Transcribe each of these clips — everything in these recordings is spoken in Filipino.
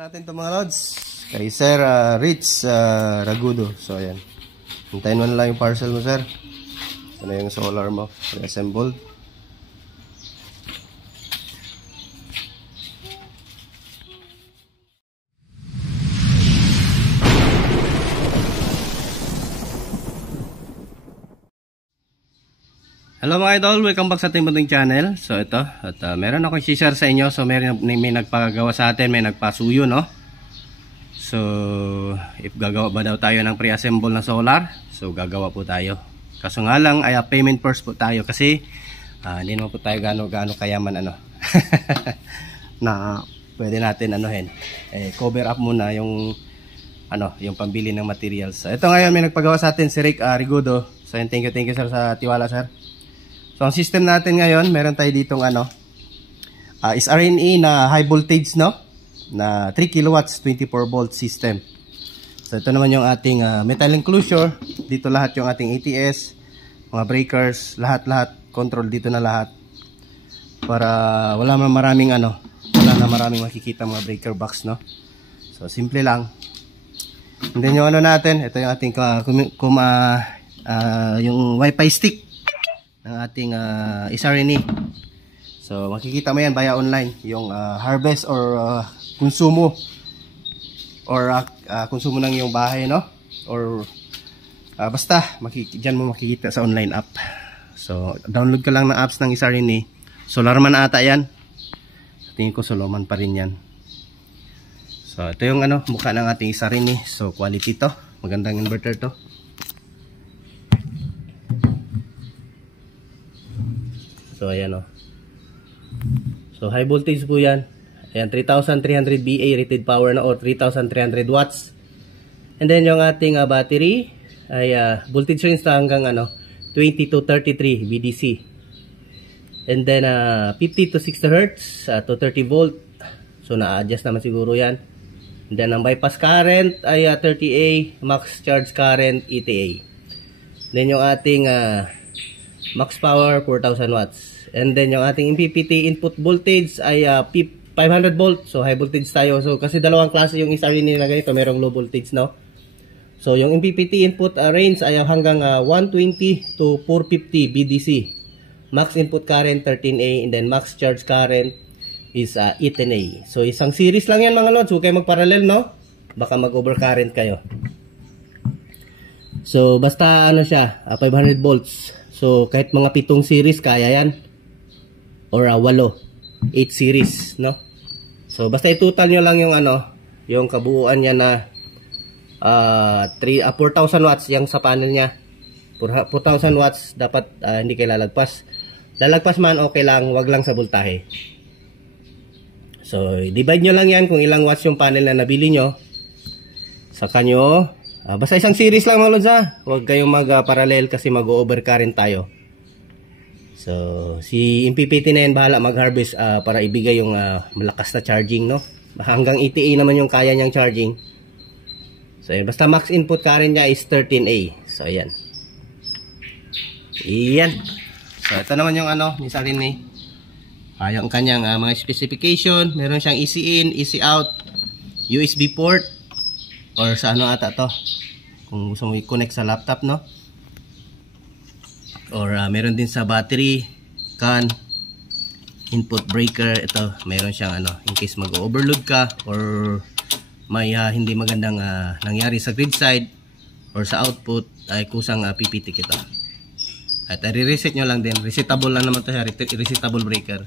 natin itong mga lods kay Sir Rich Ragudo. So ayan, hintayin mo na lang yung parcel mo, sir. Ito na yung solar mo assembled. Hello mga idol, welcome back sa ating munting channel. So ito, at meron akong i-share sa inyo. So may nagpagawa sa atin, may nagpasuyo, no? So if gagawa ba daw tayo ng pre-assemble na solar, so gagawa po tayo. Kaso nga lang ay payment first po tayo kasi hindi naman po tayo gaano kayaman na pwede natin cover up muna yung yung pambili ng materials. So ito ngayon may nagpagawa sa atin si Rick Ragudo. So thank you sir sa tiwala, sir. So ang system natin ngayon, meron tayo ditong SRNE na high voltage, no? Na 3 kilowatts 24 volt system. So ito naman yung ating metal enclosure. Dito lahat yung ating ATS, mga breakers, lahat control dito na lahat. Para wala na maraming makikita mga breaker box, no? So simple lang. And then yung natin, ito yung ating yung Wi-Fi stick ng ating SRNE. So makikita mo yan via online yung harvest or konsumo or konsumo ng iyong bahay, no? Or basta dyan mo makikita sa online app. So download ka lang ng apps ng SRNE. Solarman ata yan. Tingin ko Soloman pa rin yan. So ito yung mukha ng ating SRNE. So quality to, magandang inverter to. So ayan o. So high voltage po yan. Ayan, 3,300 VA rated power na o 3,300 watts. And then yung ating battery ay voltage range na hanggang 20 to 33 VDC. And then 50 to 60 Hz to 30 volt. So na-adjust naman siguro yan. And then ang bypass current ay 30A, max charge current ETA. Then yung ating max power 4,000 watts. And then yung ating MPPT input voltage ay 500 volt. So high voltage tayo. So kasi dalawang klase yung SRNE na ganito, merong low voltage, no? So yung MPPT input range ay hanggang 120 to 450 VDC. Max input current 13A and then max charge current is 18A. So isang series lang yan mga lods. Huwag kayo magparallel, no? Baka mag-overcurrent kayo. So basta siya, 500 volts. So kahit mga 7 series kaya yan. Or 8 series, no? So basta i-total nyo lang yung yung kabuuan niya na 4,000 watts yung sa panel niya. 4,000 watts dapat hindi kayo lalagpas. Lalagpas man okay lang, wag lang sa voltahe. So divide nyo lang yan kung ilang watts yung panel na nabili nyo. Saka nyo basta isang series lang mga lods, huwag kayong mag-parallel kasi mag-overcurrent tayo. So si MPPT na yan bahala mag-harvest para ibigay yung malakas na charging, no? Hanggang ETA naman yung kaya niyang charging. So basta max input current niya is 13A. So ayan. So ito naman yung ni SRNE. Yung kanyang mga specification. Meron siyang easy in, easy out, USB port, or sa ata to kung gusto mo i-connect sa laptop, no? Or meron din sa battery can, input breaker. Ito meron siyang in case mag-overload ka or may hindi magandang nangyari sa grid side or sa output ay kusang pipitik ito. At i-reset nyo lang din, resetable lang naman to siya, resetable breaker.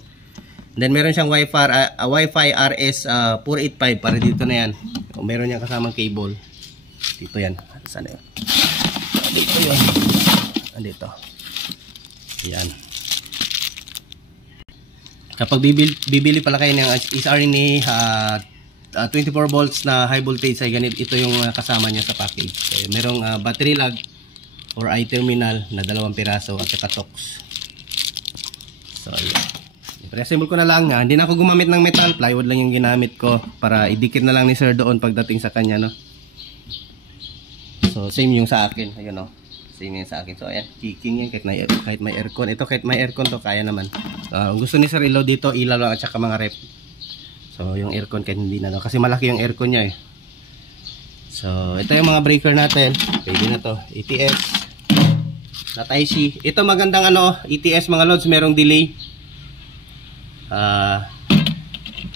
Then meron siyang Wi-Fi RS 485 para dito na yan. Kung meron niyang kasamang cable dito yan. Saan yun? Dito yun. Andito. Yan. Kapag bibili pala kayo ng SRNE 24 volts na high voltage ay ganito, ito yung kasama niya sa package. So, merong battery lag or i-terminal na 2 piraso at saka tox. So yan. I-assemble ko na lang. Hindi na ako gumamit ng metal, plywood lang yung ginamit ko para idikit na lang ni sir doon pagdating sa kanya, no? So same yung sa akin, ayun, no? Same yung sa akin. So ayan, kicking yan kahit may aircon. Ito kahit may aircon to kaya naman. Gusto ni sir ilaw dito, ilaw lang at saka mga rep. So yung aircon kahit hindi na no, kasi malaki yung aircon niya eh. So ito yung mga breaker natin. Pwede na to. ETS. Not IC. Ito magandang ano, ETS mga lods, merong delay.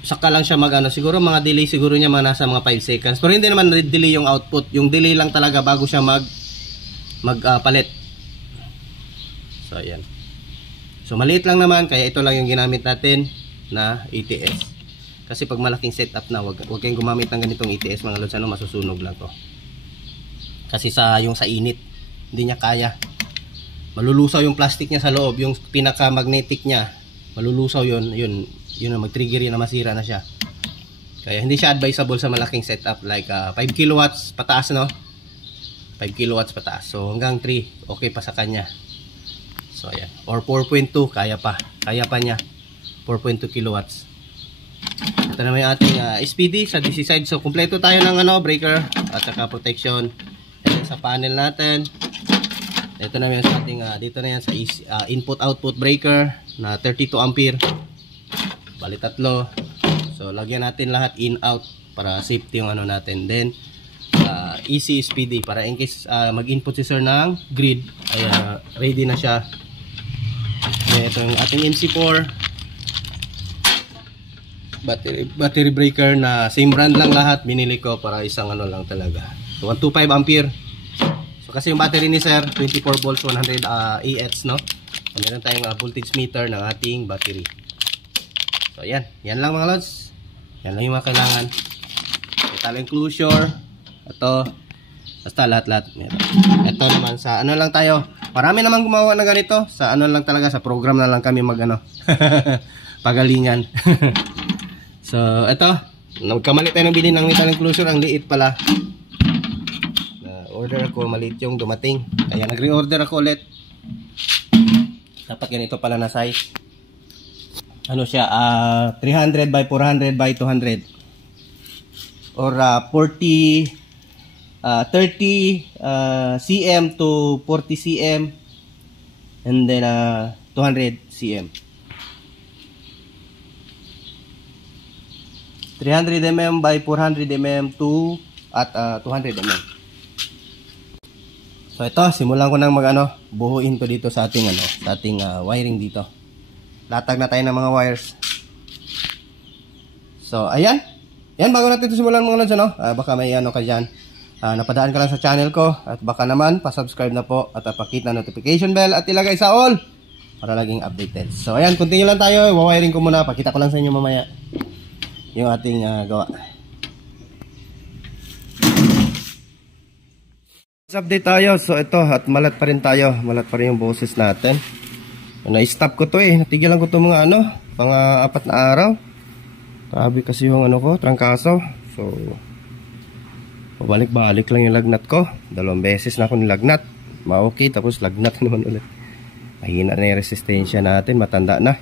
Saka lang siya magano, siguro mga delay siguro niya mga nasa mga 5 seconds. Pero hindi naman delay yung output. Yung delay lang talaga bago siya palit. So ayan. So maliit lang naman kaya ito lang yung ginamit natin na ETS. Kasi pag malaking setup na, wag kayong gumamit ng ganitong ETS mga lods, ano, masusunog lang to. Kasi sa init, hindi niya kaya. Malulusaw yung plastic niya sa loob, yung pinaka magnetic niya. Malulusaw yun na mag-trigger yun na masira na siya. Kaya hindi siya advisable sa malaking setup like 5 kilowatts pataas, no? 5 kilowatts pataas. So hanggang 3 okay pa sa kanya. So ayan. Or 4.2 kaya pa niya. 4.2 kilowatts. Ito naman yung ating SPD sa DC side. So kumpleto tayo ng ano, breaker at saka protection. And sa panel natin, ito na yan sa ating dito na yan sa input output breaker na 32 ampere. Bali tatlo. So lagyan natin lahat in out para safety yung ano natin. Then easy SPD para in case mag-input si sir ng grid ay ready na siya. Then ito yung ating MC4 battery breaker na same brand lang lahat, binili ko para isang ano lang talaga. So 125 ampere. So kasi yung battery ni sir 24 volts 100 AH, no? So meron tayong voltage meter ng ating battery. So yan lang mga lods. Yan lang yung mga kailangan. Total enclosure. Ito. Basta lahat. Ito naman sa ano lang tayo. Marami naman gumawa na ganito. Sa ano lang talaga, sa program na lang kami mag-ano. Pagalingan. So ito. Nagkamali tayo ng bilhin ng metal enclosure. Ang liit pala. Order ako, maliit yung dumating. Kaya nag-reorder ako ulit. Dapat ganito pala na size. Ano siya, 300 by 400 by 200 or 30 cm to 40 cm and then 200 cm. 300 mm by 400 mm to at 200 mm. So ito, simulan ko nang buhuin to dito sa ating wiring dito. Latag na tayo ng mga wires. So, ayan. Yan, bago natin ito simulan mga lods, baka may ka dyan. Napadaan ka lang sa channel ko. At baka naman, pasubscribe na po. At pakita notification bell. At ilagay sa all. Para laging updated. So, ayan. Continue lang tayo. Wawiring ko muna. Pakita ko lang sa inyo mamaya. Yung ating gawa. Update tayo. So, ito. At malat pa rin tayo. Malat pa rin yung boses natin. Na-stop ko to natigilan ko to mga mga 4 na araw. Grabe kasi yung trangkaso. So pabalik-balik lang yung lagnat ko. 2 beses na ako nilagnat. Ma-okay, tapos lagnat naman ulit. Mahina na yung resistensya natin, matanda na.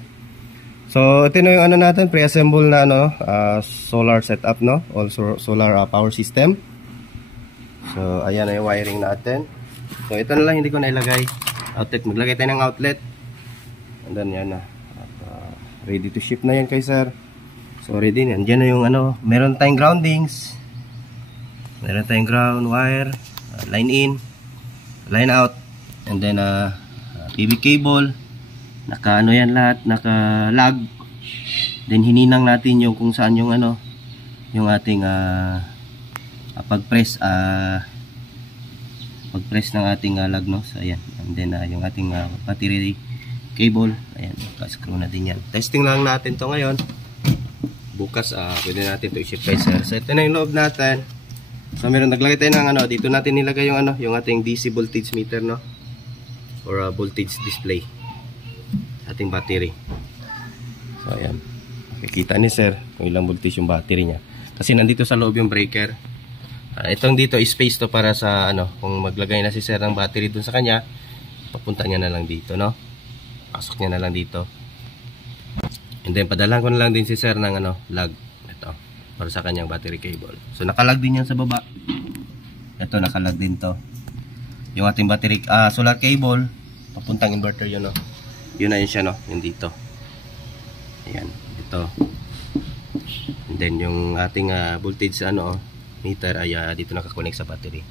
So ito na yung natin, pre-assemble na solar setup, no? Also solar power system. So ayan na yung wiring natin. So ito na lang, hindi ko na ilagay outlet. Maglagay tayo ng outlet. And then yan na. Ready to ship na yan kay sir. So ready na. Diyan na yung meron tayong groundings. Meron tayong ground wire, line in, line out, and then PV cable. Naka yan lahat, naka lag. Then hininang natin yung kung saan yung yung ating pag-press ng ating lag, no. So ayan. And then yung ating battery cable, ayan, screw na din yan. Testing lang natin to ngayon. Bukas pwede natin to i-ship kay sir. So ito na yung loob natin. So meron, naglagay tayo ng dito natin nilagay yung yung ating DC voltage meter, no, or voltage display ating battery. So ayan, makikita ni sir kung ilang voltage yung battery niya kasi nandito sa loob yung breaker. Itong dito space to para sa kung maglagay na si sir ng battery dun sa kanya, papunta niya na lang dito, no. Pasok niya na lang dito. And then padalan ko na lang din si sir ng lag ito para sa kanyang battery cable. So nakalag din yan sa baba. Ito nakalag din to. Yung ating battery solar cable papuntang inverter yun, no. Yun na yun siya, no, yung dito. Ayan, ito. And then yung ating voltage meter ay dito nakakonect sa battery.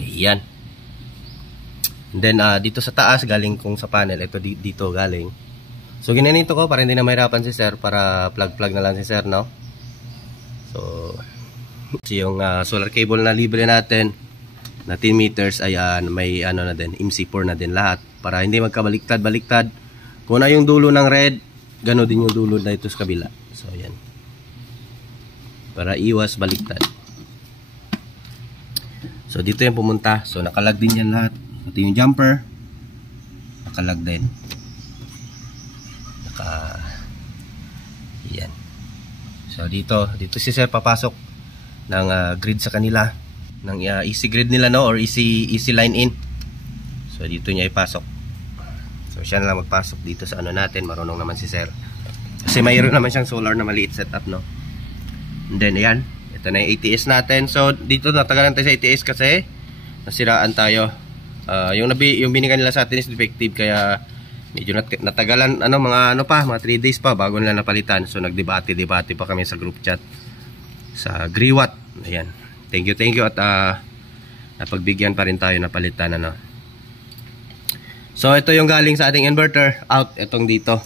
Ayan. And then dito sa taas galing kung sa panel, ito dito galing. So ginanito ko para hindi na mahirapan si sir, para plug na lang si sir, no? So yung solar cable na libre natin na 10 meters ay may na din, MC4 na din lahat para hindi magkabaliktad-baliktad. Kung na yung dulo ng red, gano'n din yung dulo na ito sa kabila. So ayan. Para iwas baliktad. So dito yung pumunta. So nakalag din yan lahat. Ito yung jumper. Nakalag din. Yan. So dito si sir papasok ng grid sa kanila. Ng easy grid nila, no, or easy line in. So dito niya ipasok. So siya na lang magpasok dito sa natin. Marunong naman si sir. Kasi mayroon naman siyang solar na maliit setup, no. And then ayan, ito na yung ATS natin. So dito natagalan tayo sa ATS kasi nasiraan tayo. Yung binigyan nila sa atin is defective, kaya medyo natagalan mga 3 days pa bago nila napalitan. So nagdebate pa kami sa group chat sa Griwatt. Ayan. Thank you at napagbigyan pa rin tayo na palitan, So ito yung galing sa ating inverter, out itong dito.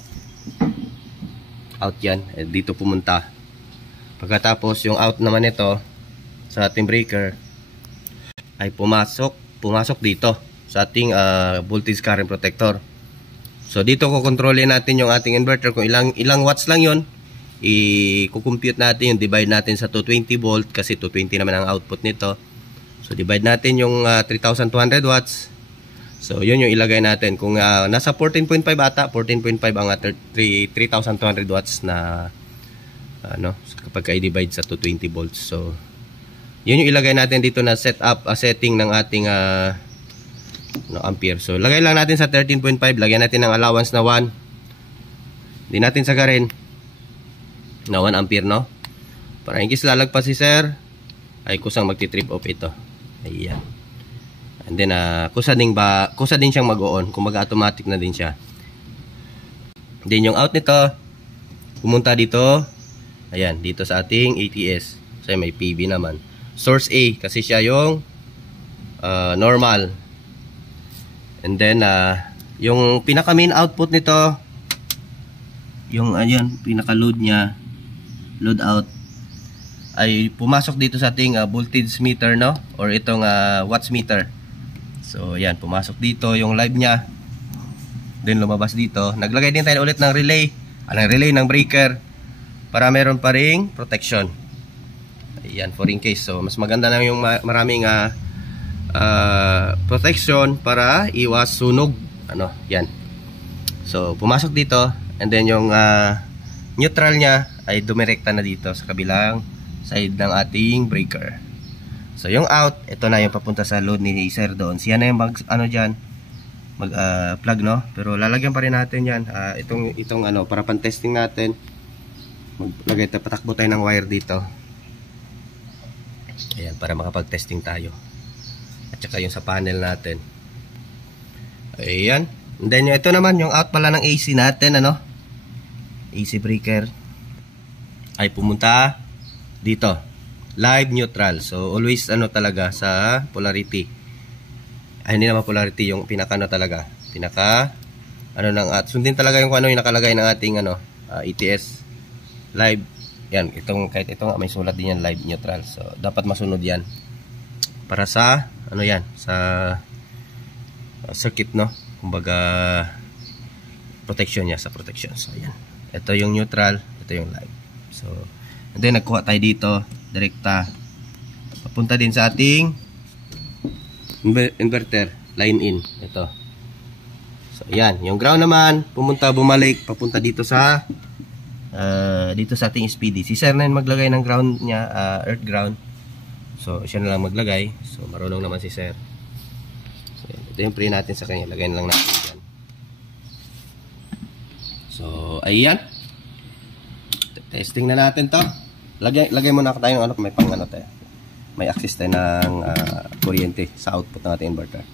Out yan, dito pumunta. Pagkatapos yung out naman ito sa ating breaker ay pumasok dito sa ating voltage current protector. So dito ko kontrolin natin yung ating inverter kung ilang watts lang yon. I-compute natin yung divide natin sa 220 volt kasi 220 naman ang output nito. So divide natin yung 3,200 watts. So yun yung ilagay natin. Kung nasa 14.5 ata, 14.5 ang 3,200 watts na kapag i-divide sa 220 volts. So yun yung ilagay natin dito na setting ng ating ampere. So lagay lang natin sa 13.5, lagyan natin ng allowance na 1. Hindi natin sagarin na 1 ampere, no? Para in case lalagpas si sir ay kusang magti-trip off ito. Ayan. And then kusa din siyang mag-on, kumbaga automatic na din siya. Then yung out nito pumunta dito. Ayan, dito sa ating ATS. So may PV naman. Source A kasi siya yung normal. And then yung pinaka main output nito, yung pinaka load niya, load out, ay pumasok dito sa ating voltage meter, no, or itong watts meter. So yan, pumasok dito yung live niya, then lumabas dito. Naglagay din tayo ulit ng relay ng breaker para meron pa ring protection. Ayan, for in case. So mas maganda na yung maraming protection para iwas sunog, yan. So pumasok dito, and then yung neutral niya ay dumirekta na dito sa kabilang side ng ating breaker. So yung out, ito na yung papunta sa load ni sir doon. Siya na yung plug, no? Pero lalagyan pa rin natin yan. Itong para pan-testing natin. Patakbo tayo ng wire dito. Ayan, para makapag-testing tayo. At saka yung sa panel natin. Ayan. And then ito naman yung out pala ng AC natin, AC breaker ay pumunta dito, live neutral. So always talaga sa polarity. Ay hindi naman polarity, yung pinaka talaga. Pinaka at sundin talaga yung yung nakalagay ng ating ETS live. Yan, kahit ito may sulat din yan, live neutral. So dapat masunod yan. Para sa yan, sa circuit, no. Kumbaga protection niya, sa protection. So yan. Ito yung neutral, ito yung live. So, and then nagkuha tayo dito, direkta papunta din sa ating inverter, line in. Ito. So, yan. Yung ground naman, bumalik, papunta dito sa ating SPD. Si sir na yung maglagay ng ground niya, earth ground. So, siya na lang maglagay. So, marunong naman si sir. So, ito yung pre natin sa kanya. Lagay na lang natin dyan. So, ayan. Testing na natin to. Lagay muna tayo ng may tayo. May access tayo ng kuryente sa output ng ating inverter.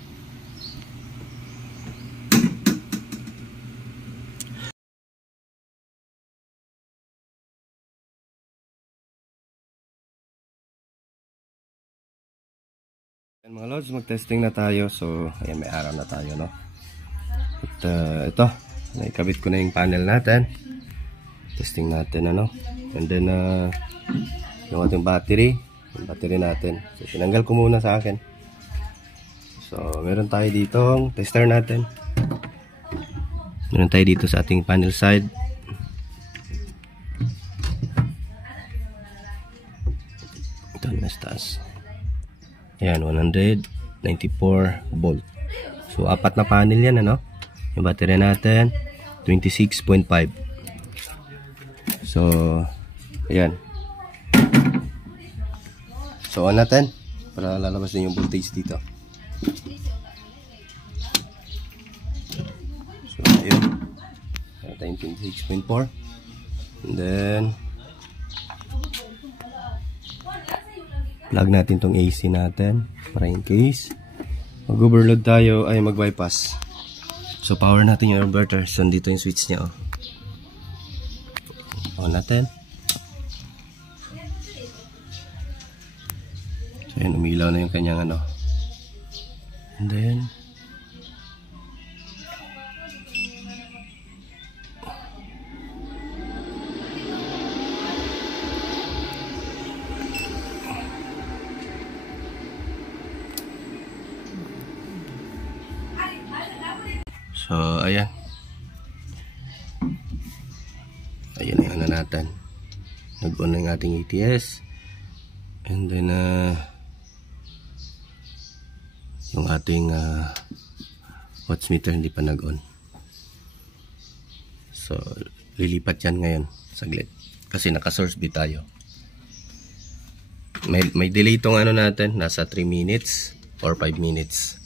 Mga lods, mag-testing na tayo. So, ayan, may araw na tayo, no? At ito, naikabit ko na yung panel natin. Testing natin, ano? And then, yung ating battery. Yung battery natin. So, tinanggal ko muna sa akin. So, meron tayo ditong tester natin. Meron tayo dito sa ating panel side. Ito, mas taas. Ayan, 194 volt. So, apat na panel yan, ano? Yung battery natin, 26.5. So, ayan. So, on natin. Para lalabas din yung voltage dito. So, ayun. Ayan tayong 26.4. And then, plug natin tong AC natin para in case mag-overload tayo ay mag-bypass. So power natin yung inverter. So dito yung switch niya, oh. On natin. So yun, umilaw na yung kanyang ano. And then so, ayan. Ayan yung ano natin. Nag-on na yung ating ATS. And then, yung ating watts meter hindi pa nag-on. So, lilipat yan ngayon. Saglit. Kasi naka-source bit tayo. May delay itong ano natin. Nasa 3 minutes or 5 minutes.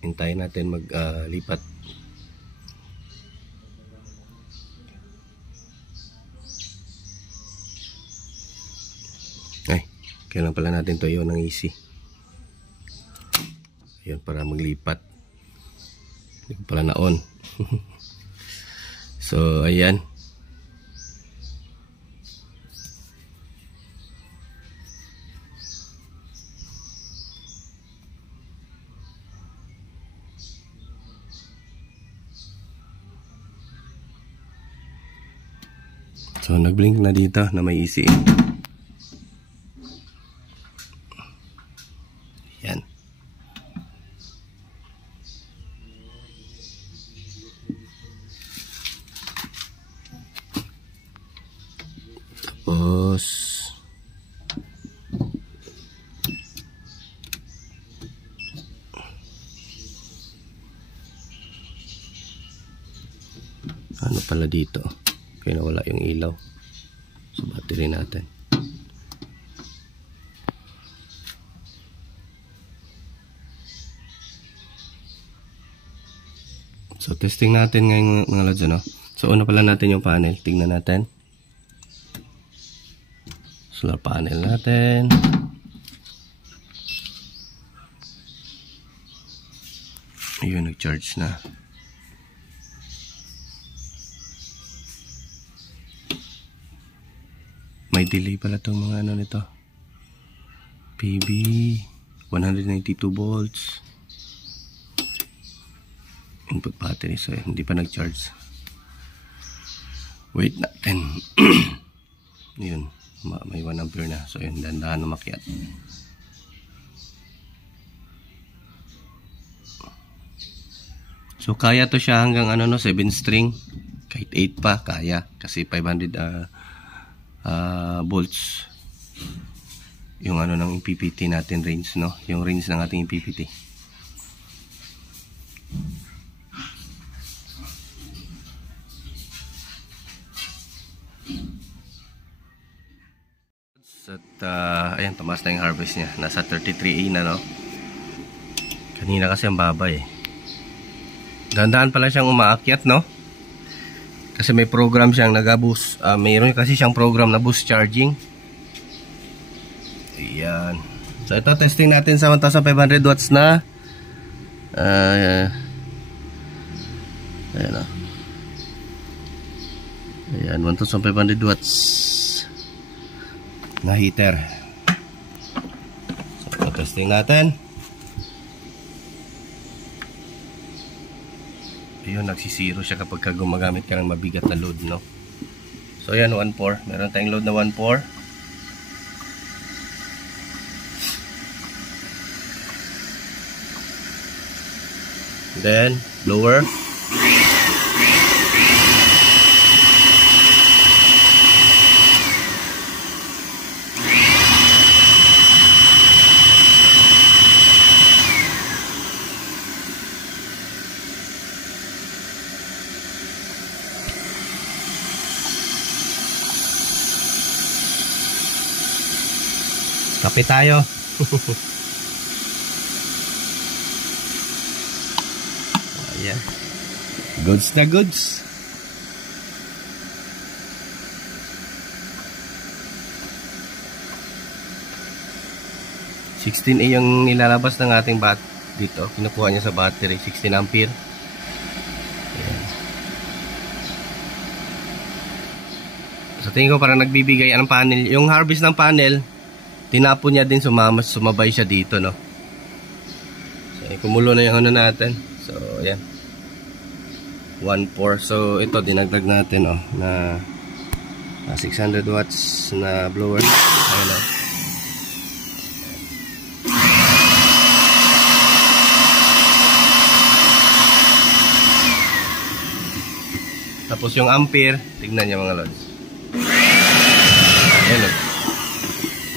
Hintayin natin maglipat. Ay, kailan pala natin to yun ng easy. Ayun, para maglipat. Hindi ko pala na on. So, ayan. So, nag-blink na dito na may easy. Yan. Tapos, ano pala dito? Kaya nawala yung ilaw sa battery natin. So testing natin ngayon mga lods, ano? So una pala natin yung panel. Tingnan natin. Solar panel natin. Ayun, nag-charge na. May delay pala itong mga ano nito. PB 192 volts. Input battery. So hindi pa nag-charge. Wait natin. Yun. May 1 ampere na. So yun, dandahan na makiat. So kaya to siya hanggang ano no, 7 string. Kahit 8 pa kaya. Kasi 500 volts yung ano ng PPT natin range, no? Yung range ng ating PPT. At ayan, tumaas na yung harvest niya. Nasa 33A na, no? Kanina kasi ang baba eh. Dahan-dahan pala siyang umaakyat, no? Kasi may program siyang nag-boost. Mayroon kasi siyang program na boost charging. Ayan. So ito testing natin sa 1500 watts na. Ayan o. Ayan, 1500 watts na heater. So ito testing natin. Ayun, nagsisiro siya kapag gumagamit ka ng mabigat na load, no? So ayan, 1.4. Meron tayong load na 1.4. Then, blower. Kape tayo. Ayan. Goods na goods. A yung nilalabas ng ating dito. Kinukuha niya sa battery. 16 ampere. Ayan. So tingin ko parang nagbibigay ang panel. Yung harvest ng panel, tinapon niya din, sumabay siya dito, no? So kumulo na yung ano natin. So ayan, 1.4. So ito dinagdag natin na 600 watts na blower. Ayan, tapos yung ampere, tignan niyo mga lods. Ayan,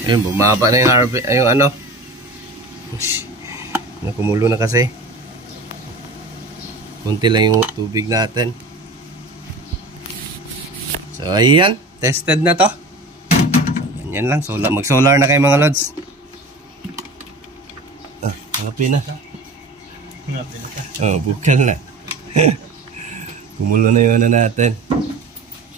ayun, bumaba na yung harvest, yung ano. Nakumulo na kasi. Kunti lang yung tubig natin. So ayan, tested na to. So, ganyan lang, mag solar na kayo mga lods. Hangapi na. Bukal na. Kumulo na yung ano natin.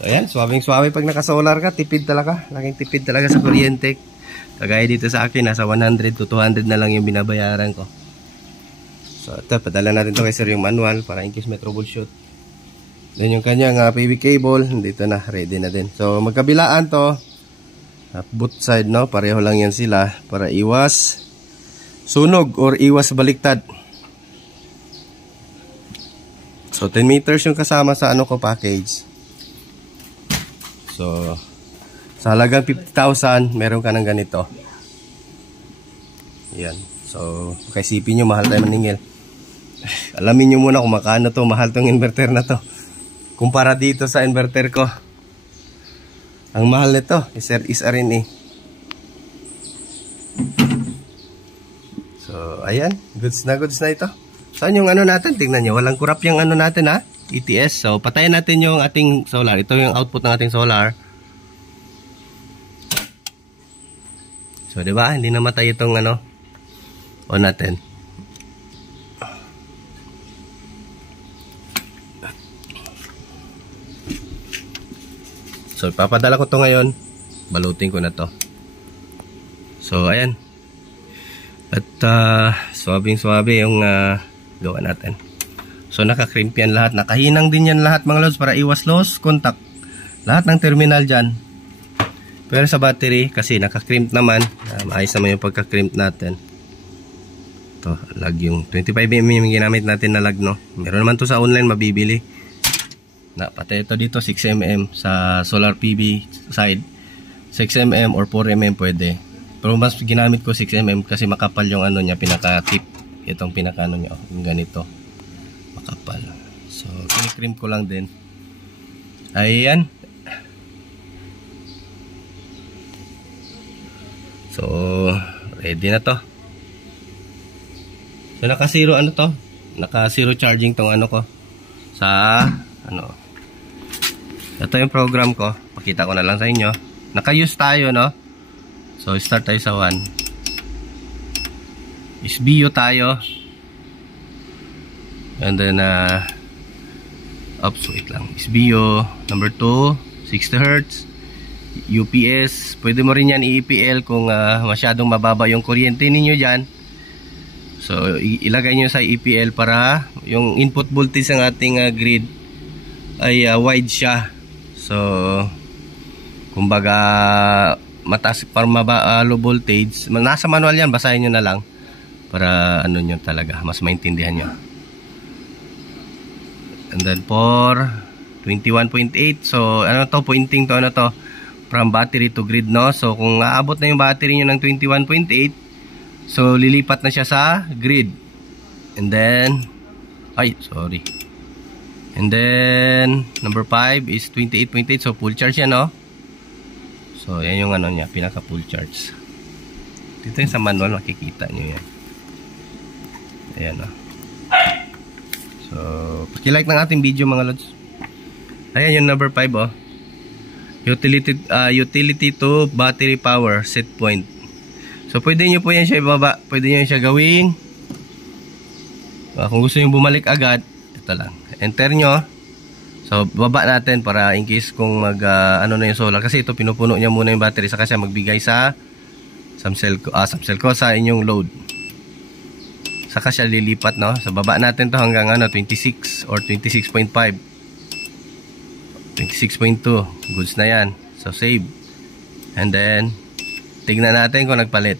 So ayan, swabing-swabe pag naka-solar ka, tipid talaga. Laking tipid talaga sa kuryente. Kagaya dito sa akin, nasa 100 to 200 na lang yung binabayaran ko. So ito, padala natin ito kay sir yung manual para in case may troubleshoot. Then yung kanyang PV cable, dito na, ready na din. So magkabilaan to, both side, no? Pareho lang yan sila para iwas sunog or iwas baliktad. So 10 meters yung kasama sa ano ko package. So sa halagang 50,000, meron ka ng ganito. Yan. So, kaisipin nyo, mahal tayo maningil. Alamin nyo muna kung makano to, mahal tong inverter na to. Kumpara dito sa inverter ko. Ang mahal nito is RNA. So, ayan. Goods na ito. Saan yung ano natin? Tingnan nyo. Walang kurap yung ano natin, ha? ETS. So, patayin natin yung ating solar. Ito yung output ng ating solar. So, diba? Hindi namatay itong ano on natin. So, ipapadala ko to ngayon. Balutin ko na to. So, ayan. At swabing-swabe yung gawa natin. So, naka-crimp yan lahat. Nakahinang din yan lahat mga lods para iwas loss contact. Lahat ng terminal dyan. Pero sa battery, kasi naka-crimp naman, maayos naman yung pagka-crimp natin. Ito, lag yung 25mm yung ginamit natin na lag, no? Meron naman to sa online, mabibili. Pati ito dito, 6mm sa solar PV side. 6mm or 4mm pwede. Pero mas ginamit ko 6mm kasi makapal yung ano niya, pinaka-tip. Itong pinaka-ano niya, yung ganito. Makapal. So, kinikrimp ko lang din. Ayan. So, ready na to. So, naka-zero ano to? Naka-zero charging tong ano ko. Sa, ano. Ito yung program ko. Pakita ko na lang sa inyo. Naka-use tayo, no? So, start tayo sa 1. SBU tayo. And then, Oops, wait lang. SBO, number 2, 60 Hz, UPS. Pwede mo rin yan i-EPL kung masyadong mababa yung kuryente ninyo dyan. So, ilagay nyo sa EPL para yung input voltage ng ating grid ay wide siya. So, kumbaga, mataas para low voltage. Nasa manual yan, basahin nyo na lang para ano nyo talaga, mas maintindihan nyo. And then for 21.8, so ano to, pointing to, ano to, from battery to grid, no? So kung aabot na yung battery nyo ng 21.8, so lilipat na siya sa grid. And then, and then number 5 is 28.8, so full charge yan, no? So yan yung ano niya, pinaka full charge. Dito yung sa manual, makikita nyo yan. Ayan, no? So, paki-like ng ating video mga lods. Ayan yung number 5, oh. Utility to battery power set point. So, pwede nyo po yan siya ibaba. Pwede nyo siya gawing kung gusto nyo bumalik agad, ito lang. Enter nyo. So, baba natin para in case kung ano na yung solar. Kasi ito, pinupuno niya muna yung battery. Saka siya magbigay sa Samselco sa inyong load. Saka siya lilipat, no? So baba natin to hanggang 26 or 26.5. 26.2. Goods na yan. So save. And then tignan natin kung nagpalit.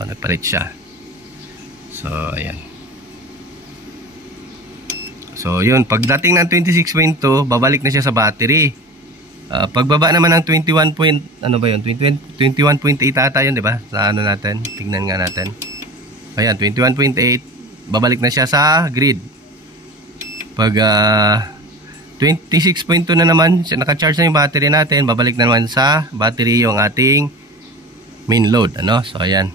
Nagpalit siya. So ayan. So yun, pagdating ng 26.2, babalik na siya sa battery. Pagbaba naman ng 21 point, ano ba yun? 21.8 ata yun, di ba? Sa ano natin? Tignan nga natin. Ayan, 21.8, babalik na siya sa grid. Pag 26.2 na naman, naka-charge na yung battery natin, babalik na naman sa battery yung ating main load, ano? So ayan.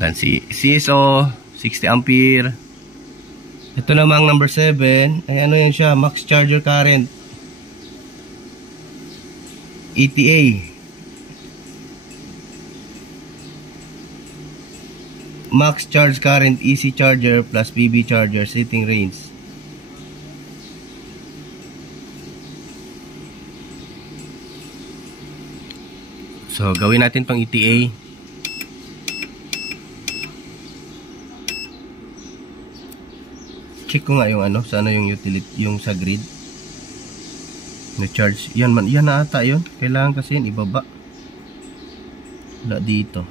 Dan si CSO 60 ampere. Ito namang number 7, ay ano yan siya, max charger current. ETA. Max charge current EC charger plus PB charger setting range. So gawin natin pang ETA. Check ko nga yung ano, sana yung utility, yung sa grid na charge. Yan na ata yun. Kailangan kasi yun ibaba. Wala dito.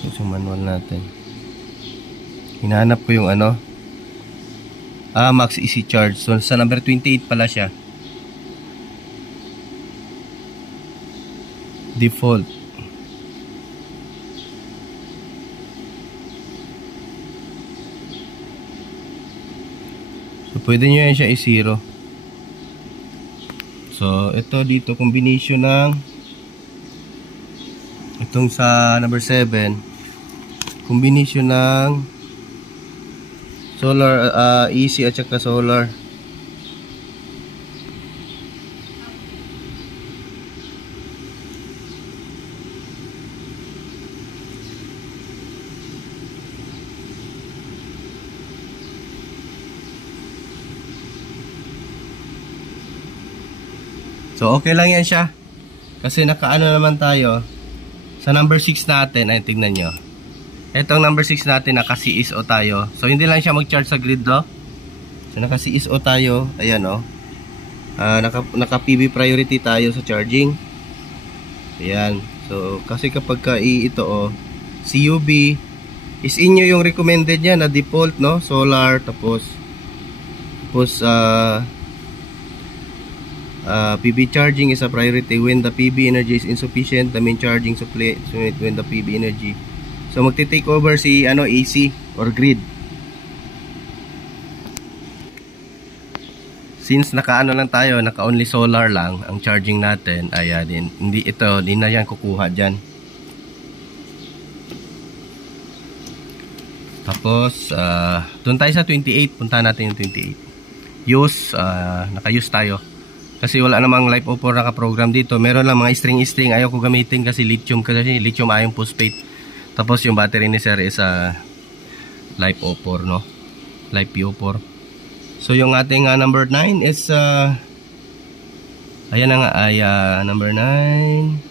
Tapos yung manual natin, hinahanap ko yung ano, max easy charge. So sa number 28 pala siya, default. So pwede nyo yan siya i-zero. So ito dito, combination ng itong sa number 7, combination ng solar, EC at saka solar. So okay lang yan siya, kasi nakaano naman tayo sa number 6 natin. Ay, tignan nyo, itong number 6 natin, naka CSO tayo. So hindi lang siya mag-charge sa grid, no? So naka CSO tayo. Ayan, no? Naka PV priority tayo sa charging. Ayan. So kasi kapag ito, CUB is inyo yung recommended niya na default, no? Solar, tapos PV charging is a priority when the PV energy is insufficient. The main charging supply when the PV energy. So magti-take over si AC or grid. Since naka-ano lang tayo, naka-only solar lang ang charging natin, din hindi na yan kukuha diyan. Tapos doon tayo sa 28, punta natin yung 28. use, naka-use tayo. Kasi wala namang LiPo4 naka-program dito. Meron lang mga string-string. Ayaw ko gamitin kasi lithium ion phosphate. Tapos yung battery ni sir is LiPo4, no? LiPo4. So yung ating number 9 is ayan na nga ay number 9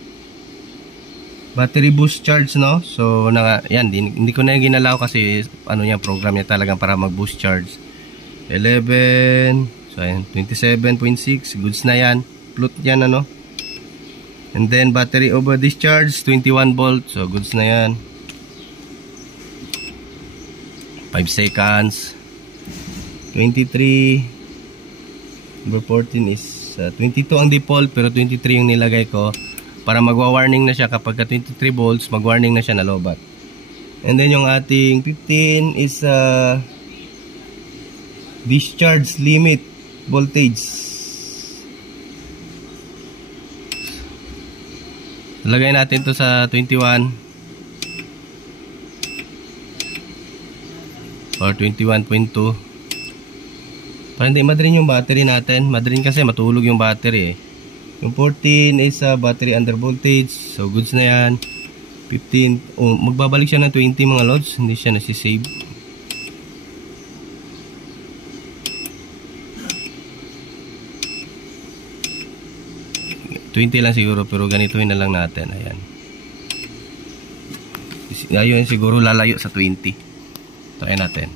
battery boost charge, no? So yan, hindi ko na ginalaw kasi ano niya, program niya talagang para mag boost charge. 11, so ayan 27.6, goods na yan. Plot yan, ano? And then battery over discharge 21 volt, so goods na yan. 5 seconds. 23, number 14 is 22 ang default, pero 23 yung nilagay ko para magwa-warning na siya kapag 23 volts, mag-warning na siya na lobat. And then yung ating 15 is discharge limit voltage. Lagay natin to sa 21 or 21.2 para hindi madrin yung battery natin. Madrin kasi matulog yung battery eh. Yung 14 is battery under voltage, so goods na yan. 15, magbabalik siya ng 20 mga loads, hindi siya nasisave. $20 lang siguro, pero ganituin na lang natin. Ayan. Ayun, siguro lalayo sa 20. Try natin.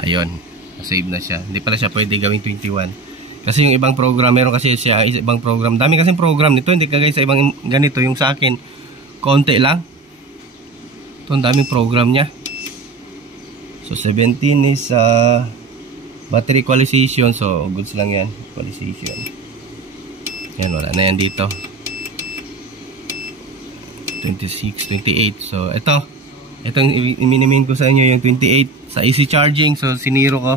Ayun, save na siya. Hindi pala siya pwede gawing 21. Kasi yung ibang program, meron kasi siya ibang program. Dami kasing program nito, hindi kagaya sa ibang ganito. Yung sa akin, konti lang. Ito, ang daming program niya. So 17 is battery equalization. So goods lang yan, equalization. Yan, wala na yan dito. 26, 28. So itong i-minimin ko sa inyo yung 28 sa easy charging. So siniro ko.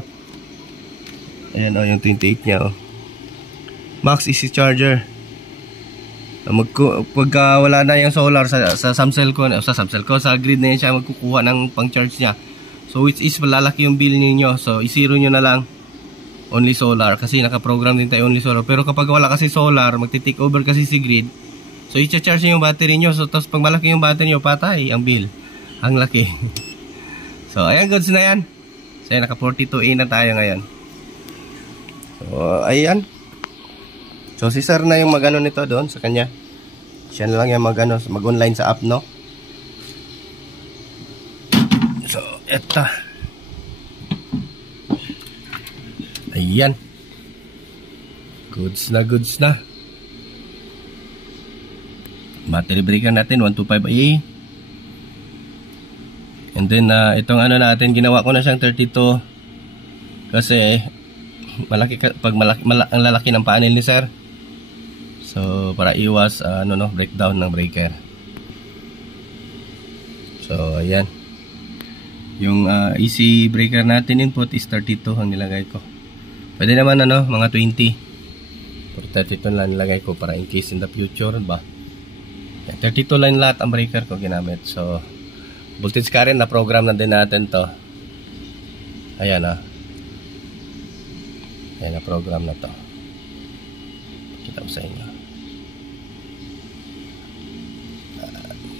Ayan o, yung 28 niya o. Max easy charger. Pagka wala na yung solar sa Samsel ko, sa grid na yan siya magkukuha ng pang charge niya. So which is malalaki yung bill niyo. So isiro nyo na lang only solar kasi nakaprogram din tayo only solar. Pero kapag wala kasi solar, magti-take over kasi si grid. So i-charge yung battery nyo. So tapos pag malaki yung battery nyo, patay ang bill. Ang laki. So ayan, goods na yan. So naka 42A na tayo ngayon. So ayan. So si sir na yung magano nito doon sa kanya. Siya na lang yung mag-online sa app, no? So eto. Ayan. Goods na. Battery breaker natin 125A. And then itong ano natin, ginawa ko na siyang 32 kasi malaki ang lalaki ng panel ni sir. So para iwas breakdown ng breaker. So ayan. Yung AC breaker natin input is 32 ang nilagay ko. Pwede naman mga 20. Pero 32 lang nilagay ko para in case in the future ba. 32 line lahat ang breaker ko ginamit. So voltage current na program na din natin to. Ayan ayan na program na to. Kita ko sa inyo.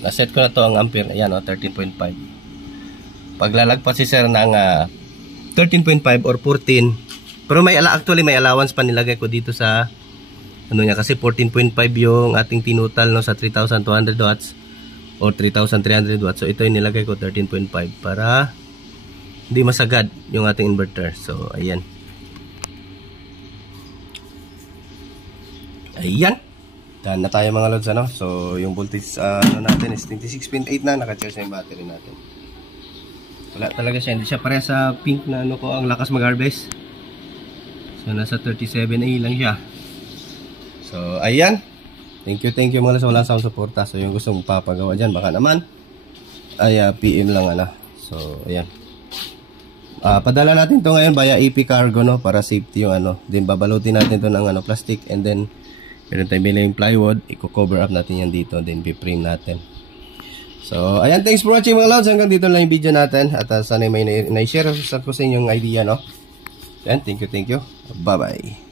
Naset ko na to ang ampere. Ayan 13.5. Paglalagpas si sir ng 13.5 or 14. Pero actually may allowance pa nilagay ko dito sa niya kasi 14.5 yung ating tinutal sa 3,200 watts or 3,300 watts. So ito yung nilagay ko 13.5 para hindi masagad yung ating inverter. So ayan. Ayan. Done na tayo mga lods So yung voltage natin is 26.8 na, naka-charge na yung battery natin. Wala talaga siya, hindi siya pareha sa pink na ko ang lakas mag-harvest. So nasa 37A lang siya. So ayan. Thank you mga sa walang sound suporta. So yung gusto mong papagawa dyan, baka naman ay PM lang So ayan. Padala natin to ngayon via AP Cargo para safety yung Then babalutin natin to ng plastic, and then meron tayong bilang plywood, i-cover up natin yan dito, then i-frame natin. So ayan, thanks for watching mga lods. Hanggang dito lang yung video natin at sana may na-share ko sa inyo yung idea, Then, thank you. Bye-bye.